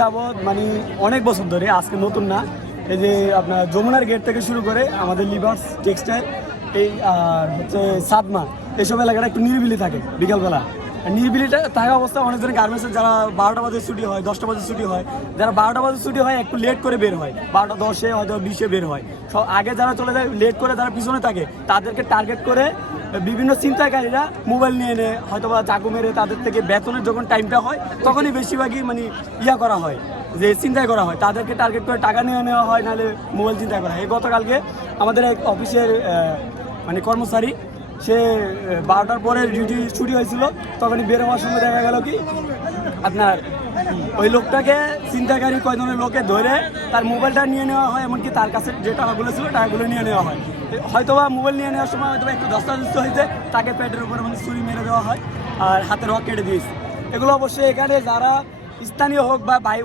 যাবৎ মানে অনেক বছর ধরে, আজকে নতুন না। এই যে আপনার যমুনার গেট থেকে শুরু করে আমাদের লিভার্স টেক্সটাইল এই আর হচ্ছে সাদমা, এইসব এলাকাটা একটু নিরিবিলি থাকে বিকালবেলা। নিরিবিলিটা থাকা অবস্থা অনেকজন গার্মেন্টসের যারা 12টা বাজে ছুটি হয়, 10টা বাজে ছুটি হয়, যারা 12টা বাজে ছুটি হয় একটু লেট করে বের হয়, 12টা 10-এ হয়তো 20-এ বের হয়। সব আগে যারা চলে যায় লেট করে, যারা পিছনে থাকে তাদেরকে টার্গেট করে বিভিন্ন ছিনতাইকারীরা মোবাইল নিয়ে এনে হয়তো বা চাকু মেরে তাদের থেকে বেতনের যখন টাইমটা হয় তখনই বেশিরভাগই মানে করা হয়, যে চিন্তাই করা হয়, তাদেরকে টার্গেট করে টাকা নিয়ে নেওয়া হয়, নাহলে মোবাইল চিন্তা করা হয়। এই গতকালকে আমাদের এক অফিসের মানে কর্মচারী, সে 12টার পরে ডিউটি ছুটি হয়েছিল, তখনই বের হওয়ার সময় দেখা গেল কি আপনার ওই লোকটাকে চিন্তাকারী কয়জনের লোকে ধরে তার মোবাইলটা নিয়ে নেওয়া হয়, এমনকি তার কাছে যে টাকাগুলো ছিল টাকাগুলো নিয়ে নেওয়া হয়। হয়তোবা মোবাইল নিয়ে নেওয়ার সময় হয়তো একটু ধস্তাধস্ত হয়েছে, তাকে পেটের উপরে মানে ছুরি মেরে দেওয়া হয় আর হাতে রক কেটে দিয়েছে। এগুলো অবশ্যই এখানে যারা স্থানীয় হোক বা ভাই